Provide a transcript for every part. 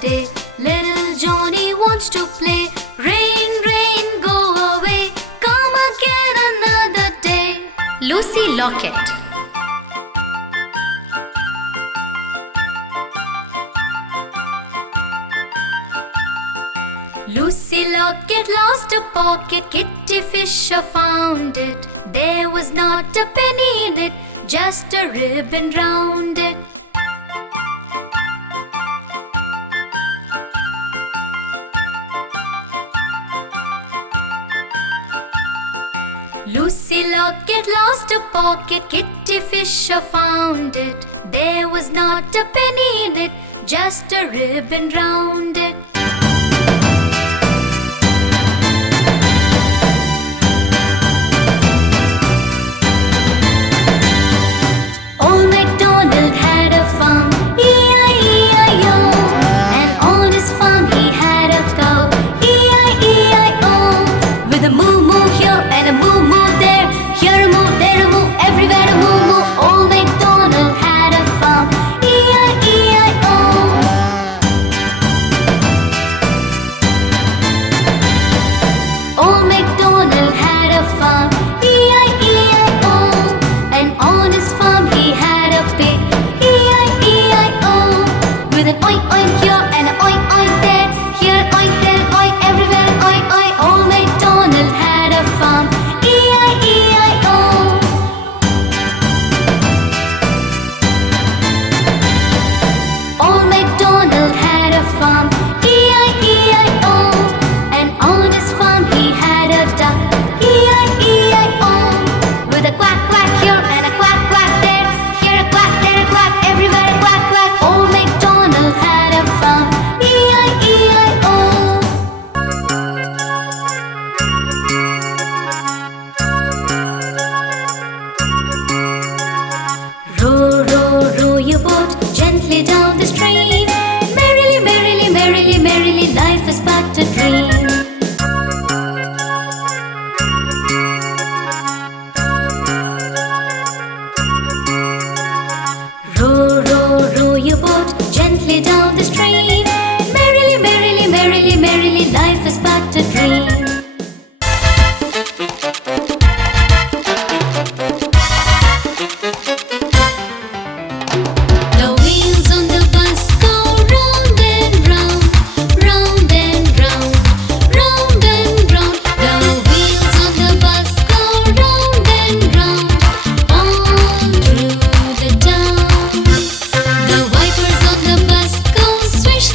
day. Little Johnny wants to play. Rain, rain, go away. Come again another day. Lucy Locket. Lucy Locket lost a pocket. Kitty Fisher found it. There was not a penny in it, just a ribbon round it. Lucy Locket lost a pocket. Kitty Fisher found it. There was not a penny in it, just a ribbon round it. Old MacDonald had a farm, E-I-E-I-O. And on his farm he had a cow, E-I-E-I-O. With a moo-moo here and a moo-moo there, here a moo, there a moo, everywhere a moo-moo. Old MacDonald had a farm, E-I-E-I-O. Old MacDonald had a farm, E-I-E-I-O. And on his farm he had a pig, E-I-E-I-O. With an oink oink here and an oink oink there, here an oink, there an oink, everywhere an oink oink. Old MacDonald had a farm, E-I-E-I-O. Old MacDonald had a farm, E-I-E-I-O. And on his farm he had a duck, E-I-E-I-O. With a quack quack here and a quack quack there, here a quack, there a quack, everywhere a quack quack. Old MacDonald had a farm, E-I-E-I-O. Row, row, row your boat gently down the stream. Merrily, merrily, merrily, merrily, life is but a dream. Row, row, row your boat gently down the stream. Merrily, merrily, merrily, merrily, life is but a dream. The wheels on the bus go round and round, round and round, round and round. The wheels on the bus go round and round, all through the town. The wipers on the bus go swish,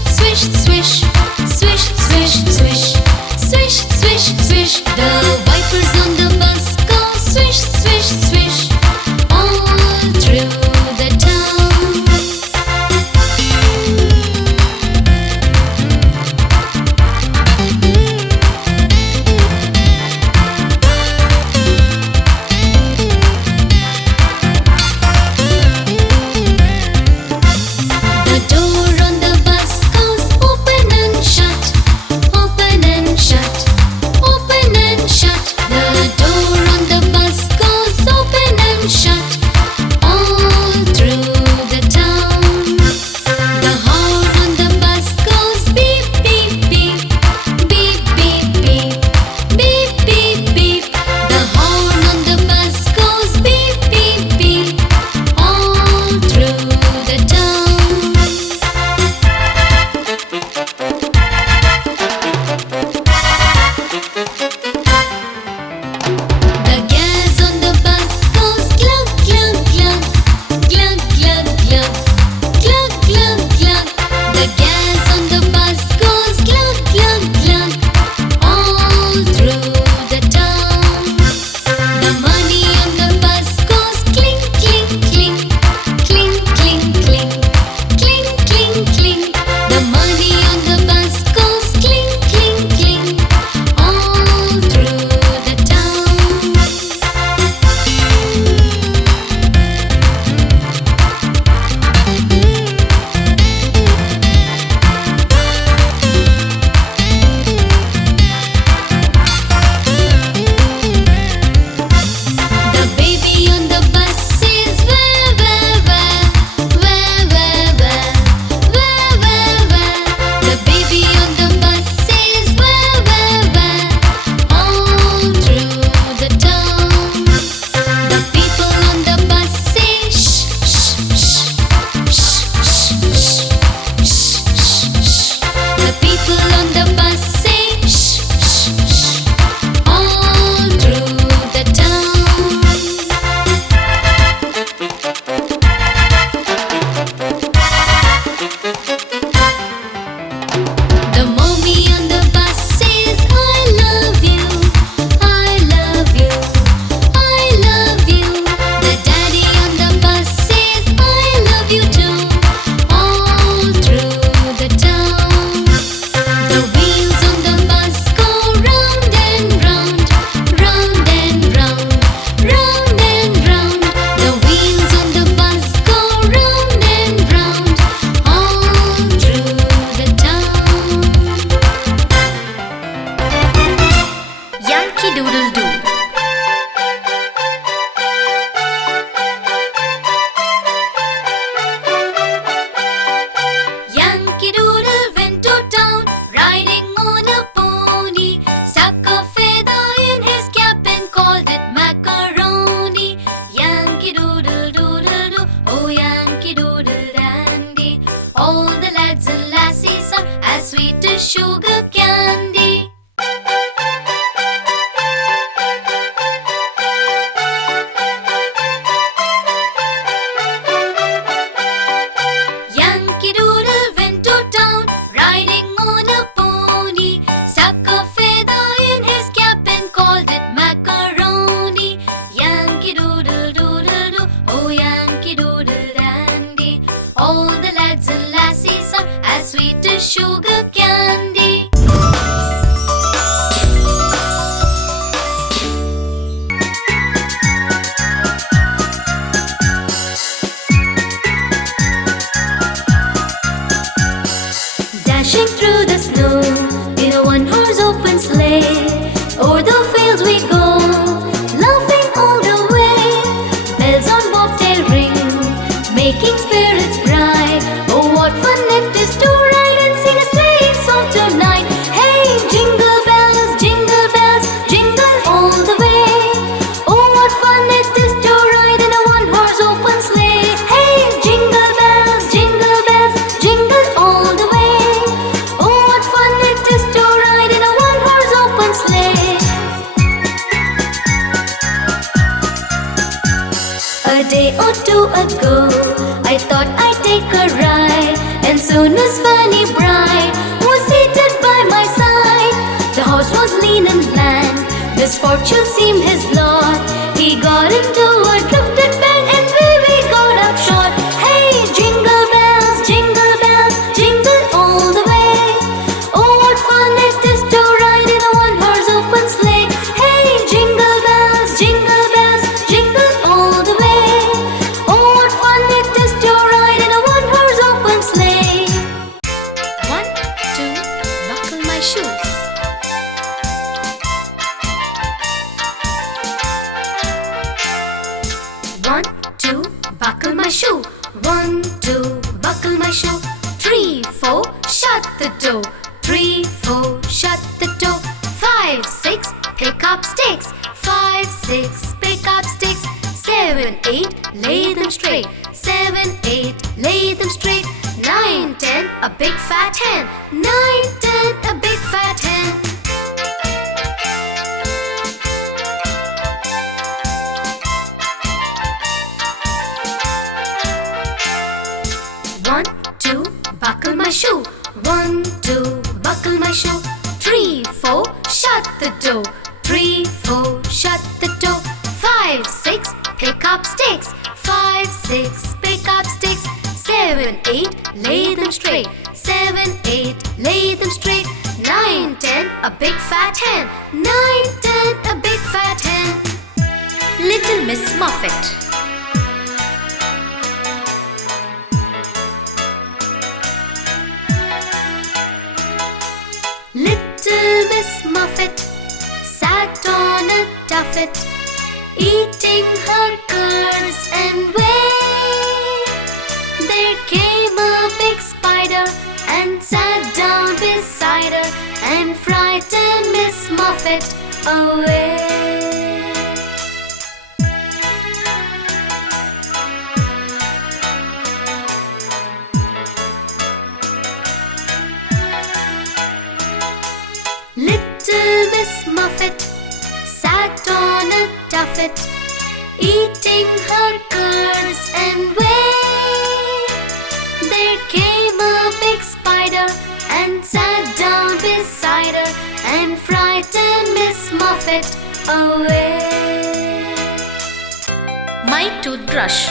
sugar candy. Yankee Doodle went to town, riding on a pony. Stuck a feather in his cap and called it macaroni. Yankee Doodle doodle do, oh Yankee Doodle dandy. All the lads and lassies are as sweet as sugar candy. Dashing through the snow in a one-horse open sleigh, o'er the fields we go, laughing all the way. Bells on bobtail ring, making spirits bright. Oh, what fun it is to ride and sing a sleighing song tonight. Hey, jingle bells, jingle all the way. Oh, what fun it is to ride in a one-horse open sleigh. Hey, jingle bells, jingle all the way. Oh, what fun it is to ride in a one-horse open sleigh. A day or two ago, I thought I'd take a ride, and soon as Fanny Bright was seated by my side. The horse was lean and lank, misfortune seemed his lot. He got into a drifted bank, and we got up short. Hey, jingle bells, jingle all the way. Oh, what fun it is to ride in a one-horse open sleigh. Hey, jingle bells, jingle all the way. Oh, what fun it is to ride in a one-horse open sleigh. 1, 2, buckle my shoes. 1, 2, buckle my shoe. 1, 2, buckle my shoe. 3, 4, shut the door. 3, 4, shut the door. 5, 6, pick up sticks. 5, 6, pick up sticks. 7, 8, lay them straight. 7, 8, lay them straight. 9, 10, a big fat hen. 9, 10, a big fat hen. 1, 2, buckle my shoe. 1, 2, buckle my shoe. 3, 4, shut the door. 3, 4, shut the door. 5, 6, pick up sticks. 5, 6, pick up sticks. 7, 8, lay them straight. 7, 8, lay them straight. 9, 10, a big fat hen. 9, 10, a big fat hen. Little Missmuffet. Little Missmuffet sat on a tuffet, eating her curds and whey. There came a big spider and sat down beside her and frightened Missmuffet away. Little Missmuffet sat on a tuffet, eating her curds and whey. There came a big spider and sat down beside her and frightened Missmuffet away. My toothbrush.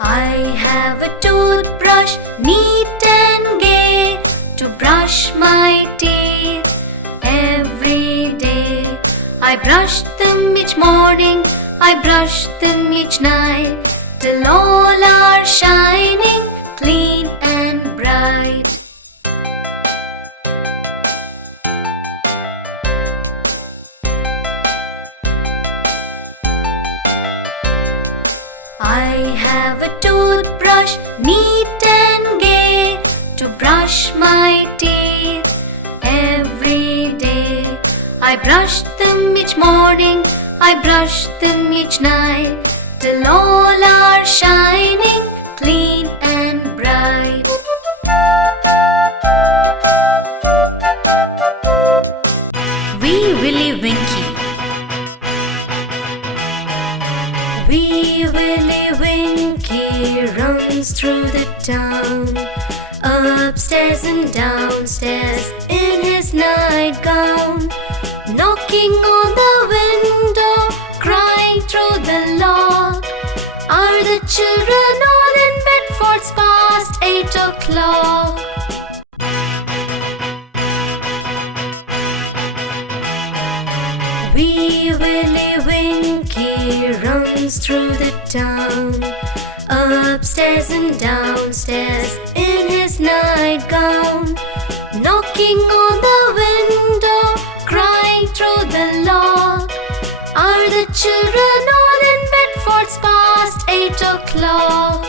I have a toothbrush, neat and gay, to brush my teeth every day. I brush them each morning, I brush them each night, till all are shining, clean and bright. I have a toothbrush, neat and gay, to brush my teeth every day. I brush them each morning, I brush them each night, till all are shining, clean and bright. Wee Willie Winkie. Wee Willie Winkie runs through the town, upstairs and downstairs in his nightgown, knocking on the window, crying through the lock, are the children all in bed, for it's past 8 o'clock? Wee Willie Winkie runs through the town, upstairs and downstairs in his nightgown, knocking on the window, crying through the lock, are the children all in bed, for it's past 8 o'clock?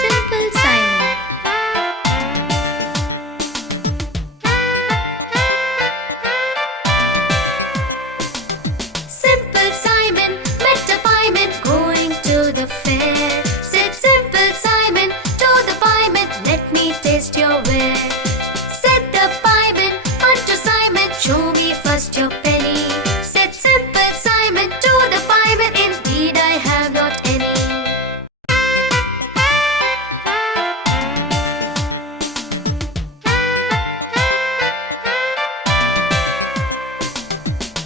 Simple Simon. Simple Simon met a pieman going to the fair. Said Simple Simon to the pieman, let me taste your ware. Said the pieman unto Simon, show me first your penny. Said Simple Simon to the pieman, indeed I have not any.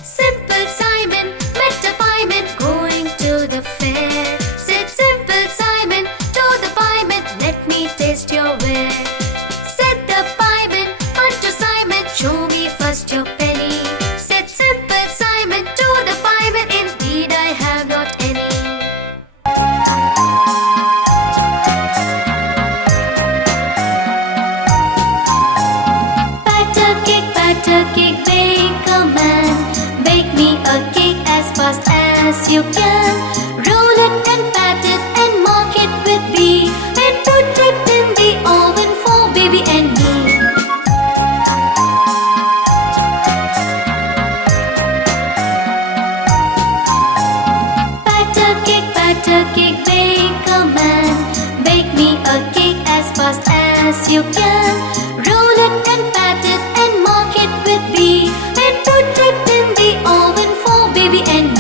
Simple Simon met a pieman going to the fair. Said Simple Simon to the pieman, let me taste your ware. Said the pieman unto Simon, show me first your penny. Said Simple Simon to the pieman, indeed I have not any. Batter cake, bake a man. Bake me a cake as fast as you can. Roll it and pat it and mark it with B, and put it in the oven for baby and me. Batter cake, bake a man. Bake me a cake as fast as you can. Roll it and pat it and mark it with B, and put it in the oven for baby and me.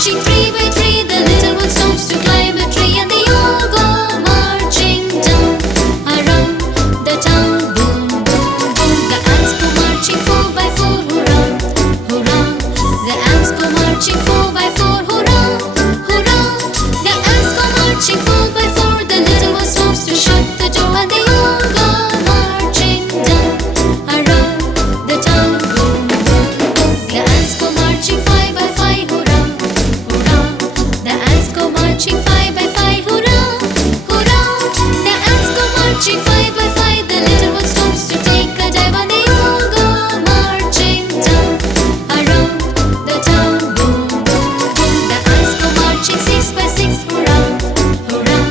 marching three by three. The little one stops to climb a tree, and they all go marching down around the town. Boom, boom, boom. The ants go marching four by four. Hurrah, hurrah. The ants go marching four by four. Hurrah, hurrah. The ants go marching four by four. The little one stops to shut the door, and they all go marching down around the town. Boom, boom, boom. The ants go marching five by five. Hurrah, hurrah. The ants go marching five by five. Hurrah, hurrah. The ants go marching five by five. The little one stops to take a dive, and they all go marching down around the town. Boom, boom, boom. The ants go marching six by six. Hurrah, hurrah.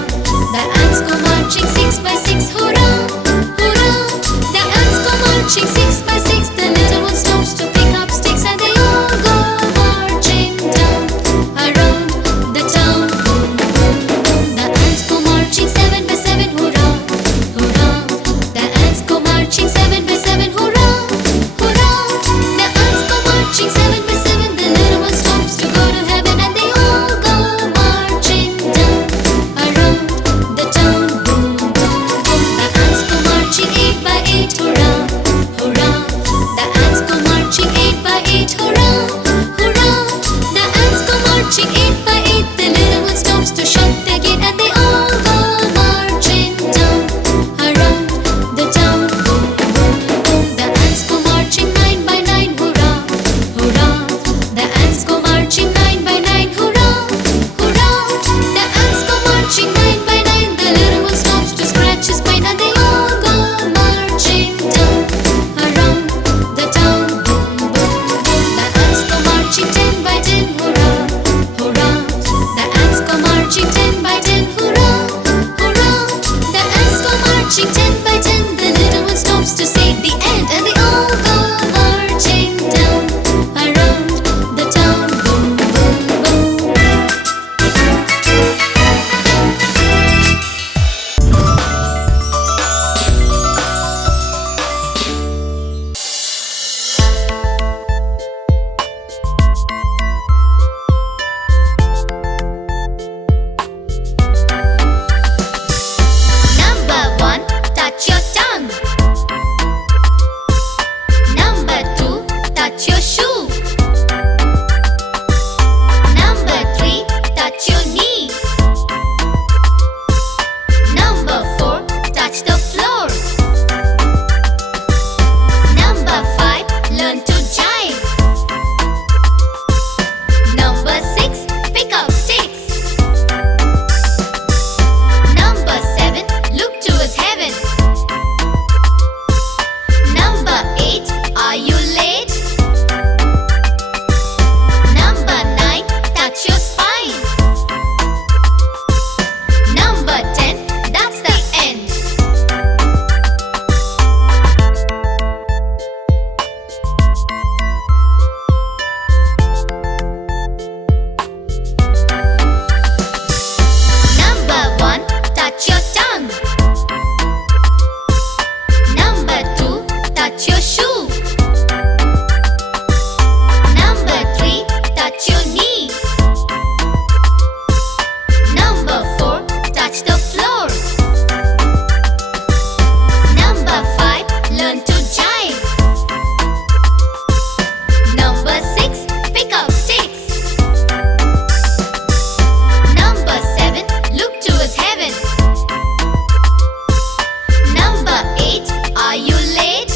The ants go marching six by six. Hurrah, hurrah. The ants go marching six by six. The little one stops to pick up sticks, and they all go marching down around the town. Boom, boom, boom. The ants go marching seven by seven. Hurrah, hurrah. The ants go marching seven by seven. Hurrah, hurrah. The ants go marching seven by seven. The little one stops to go to heaven, and they all go marching down around the town. Boom, boom, boom. The ants go marching eight by eight. Hurrah, hurrah. The ants go marching eight by eight. Hurrah, hurrah. The ants go marching eight by eight. The little one stops to shut the gate, and they all go marching down around the town. Boom, boom, boom. The ants go marching nine by nine. Hurrah, hurrah. The ants go marching nine by nine. Hurrah, hurrah. The ants go marching nine by nine. The little one stops to scratch his spine, and they all go marching down around the town. Boom, boom, boom. The ants go marching ten by ten. Hurrah, hurrah. The ants go marching ten by ten. Hurrah, hurrah. The ants go marching ten by ten. The little one stops to say the end, and they all go marching down around the town. Boom, boom, boom. Number one, touch your tongue. Number two, touch your shoe. Number three, touch your knee. Number four, touch the floor. Number five, learn to jive. Number six, pick up sticks. Number seven, look towards heaven. Number eight, are you late? Number nine, touch your spine. Number 10, that's the end. Number one, touch your tongue. Number two, touch your shoe. Number three, touch your knee. Number four, touch the floor. Number five, learn to jive. Number six, pick up sticks. Number seven, look towards heaven. Number eight, are you late?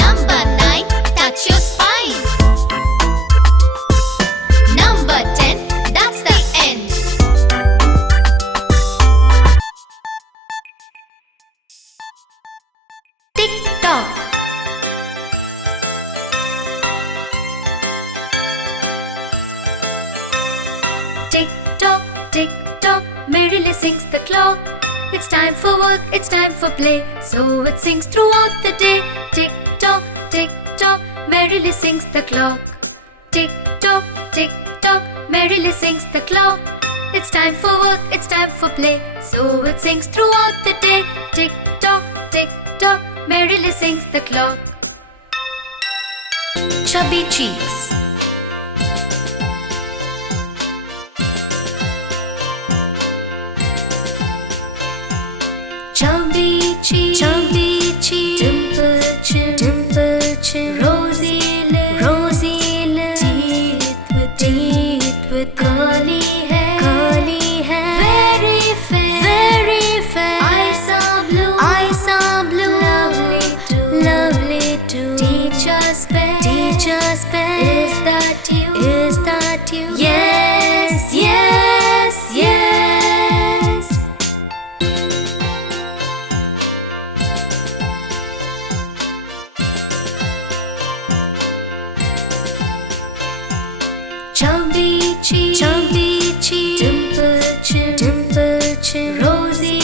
Number nine, touch your spine. Number 10, that's the end. Tick tock. Tick tock, tick tock, merrily sings the clock. It's time for work, it's time for play, so it sings throughout the day. Tick tock, merrily sings the clock. Tick tock, merrily sings the clock. It's time for work, it's time for play, so it sings throughout the day. Tick tock, merrily sings the clock. Chubby Cheeks. with curly hair, very fair. Eyes are blue, lovely too. Teacher's pen, is that you? Yes, yes, yes. Chubby cheeks, dimple chin, rosy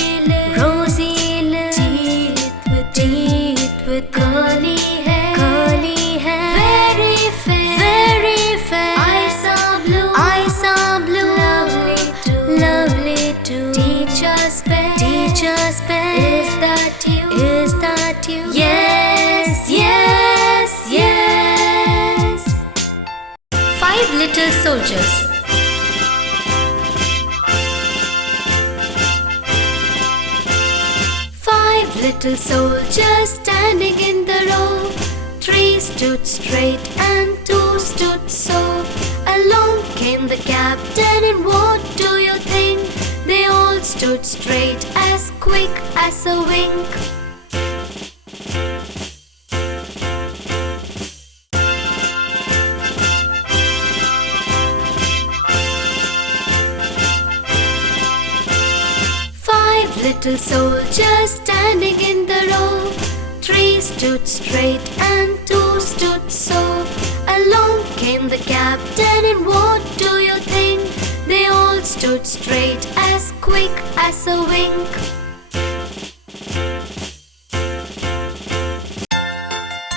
lips, teeth with curly hair, very fair. Eyes are blue, lovely too. Teacher's pen, is that you? Yes, yes, yes. 5 little soldiers. 5 little soldiers standing in the row. 3 stood straight and 2 stood so. Along came the captain, and what do you think? They all stood straight, as quick as a wink. Little soldiers standing in the row. 3 stood straight and 2 stood so. Along came the captain, and what do you think? They all stood straight, as quick as a wink.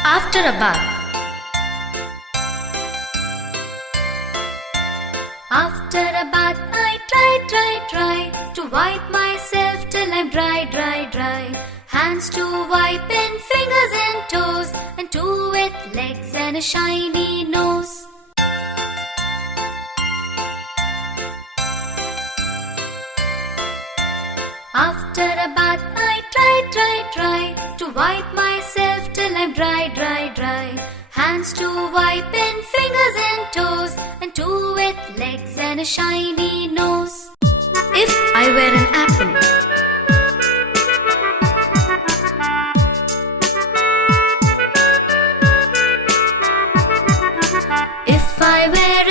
After a bath. After a bath, I try to wipe myself till I'm dry. Hands to wipe and fingers and toes, and 2 wet legs and a shiny nose. After a bath, I try to wipe myself till I'm dry. Hands to wipe and fingers and toes, and 2 wet legs and a shiny nose. If I were an apple. If I were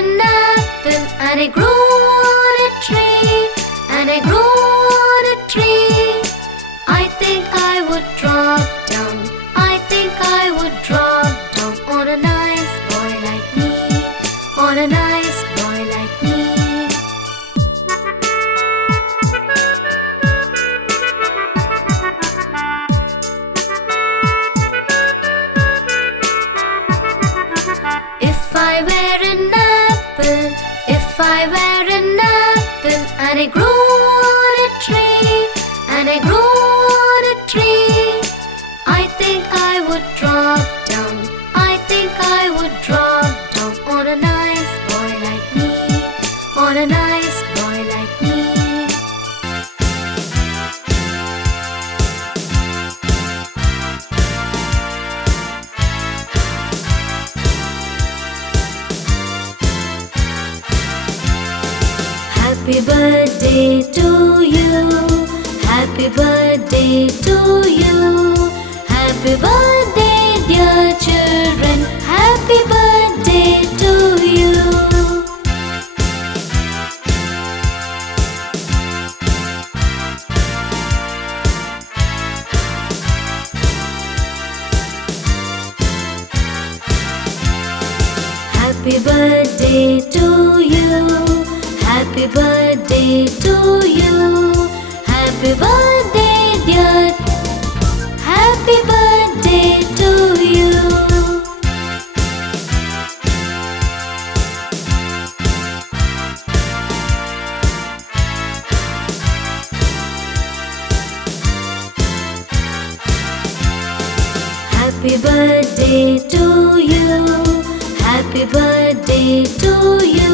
an apple, and I grew on a tree, I think I would drop down. On a nice boy like me, If I were an apple, and I grew on a tree, I think I would drop down. On a nice boy like me, Happy birthday to you. Happy birthday to you. Happy birthday, dear children. Happy birthday to you. Happy birthday to you. Happy birthday to you. Happy birthday, dear. Happy birthday to you. Happy birthday to you. Happy birthday to you.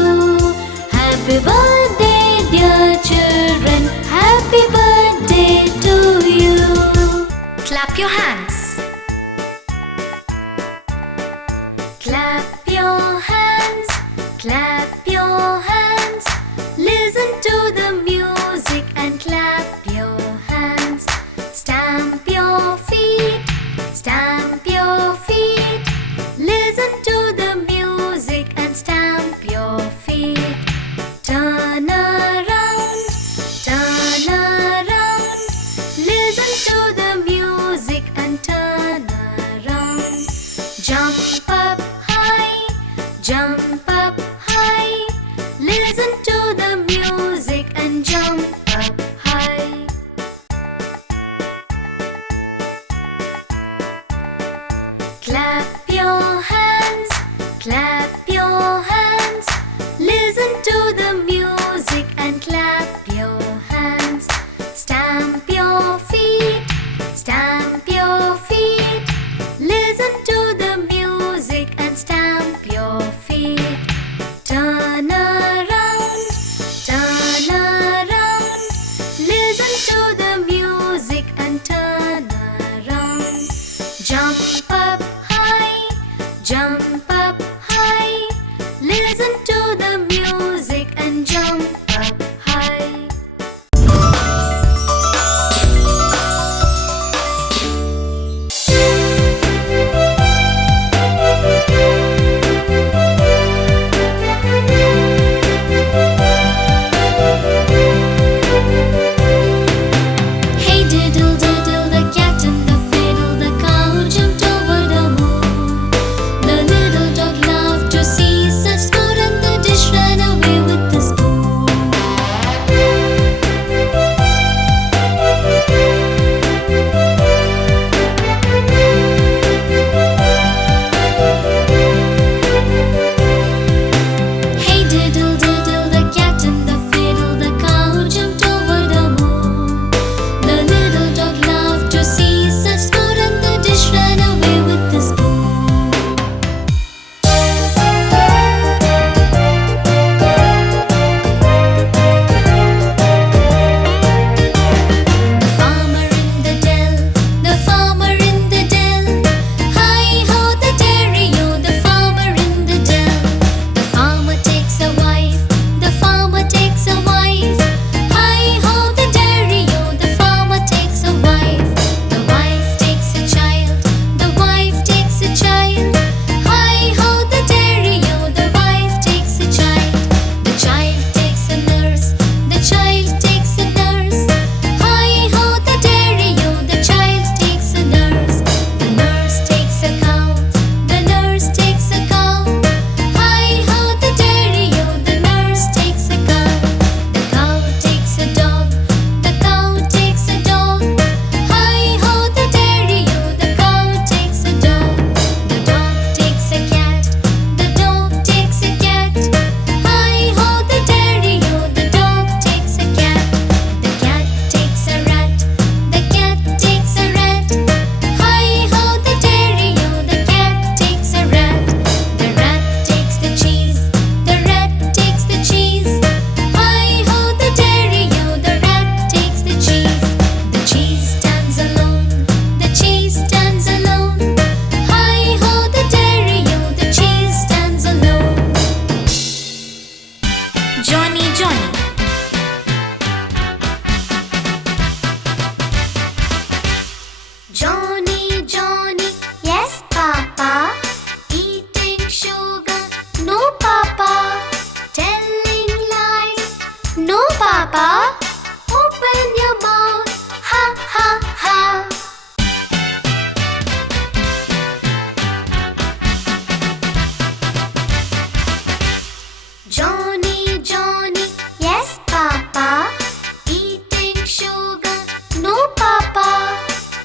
Happy birthday, dear children. Happy birthday to you. Clap your hands. Clap your hands. Jump up high, jump up high. Listen to the music and jump up high. Clap your hands, clap your hands. Listen to the music and clap your hands. Stamp your feet, stamp your feet. Listen to the music and stamp your feet. Turn around, turn around. Listen to the music and turn around. Jump up high, jump up high. Listen to the music and jump up high. Hey diddle diddle, the cat and the fiddle, the cow jumped over the moon. The little dog laughed to see such sport, and the dish ran away with the spoon. Hey diddle diddle, the cat and the fiddle, the cow jumped over the moon. The little dog laughed to see such sport, and the dish ran away with the spoon. The farmer in the dell, the farmer in the dell. Hi-ho the dairy-o, the farmer in the dell. The farmer takes a wife, the farmer takes a wife. Hi-ho the dairy-o, the farmer takes a wife. The wife takes a child, the wife takes a child. Hi-ho the dairy-o, the wife takes a child. The child takes a nurse, the child takes a nurse. Hi-ho the dairy-o, the child takes a nurse. The nurse takes a cow, the nurse takes a cow. Hi-ho the dairy-o, the nurse takes a cow. The cow takes a dog, the cow takes a dog. Hi-ho the dairy-o, the cow takes a dog. The dog takes a cat, the dog takes a cat. Hi-ho the dairy-o, the dog takes a cat. The cat takes a rat, the cat takes a rat. Hi-ho the dairy-o, the cat takes a rat. The rat takes the cheese, the rat takes the cheese. Hi-ho the dairy-o, the rat takes the cheese. The cheese stands alone, the cheese stands alone. Hi-ho the dairy-o, the cheese stands alone. Johny Johny. Johny Johny, yes papa. Eating sugar, no papa. Telling lies, no papa. Open your mouth, ha ha ha. Johny Johny, yes papa. Eating sugar, no papa.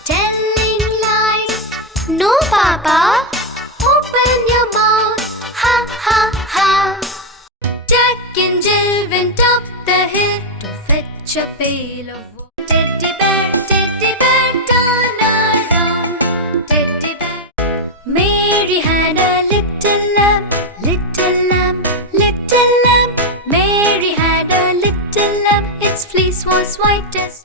Telling lies, no papa. Open your mouth, ha ha ha. Jack and Jill went up the hill to fetch a pail of water. Teddy bear, turn around. Teddy bear. Mary had a little lamb, little lamb, little lamb. Mary had a little lamb. Its fleece was white as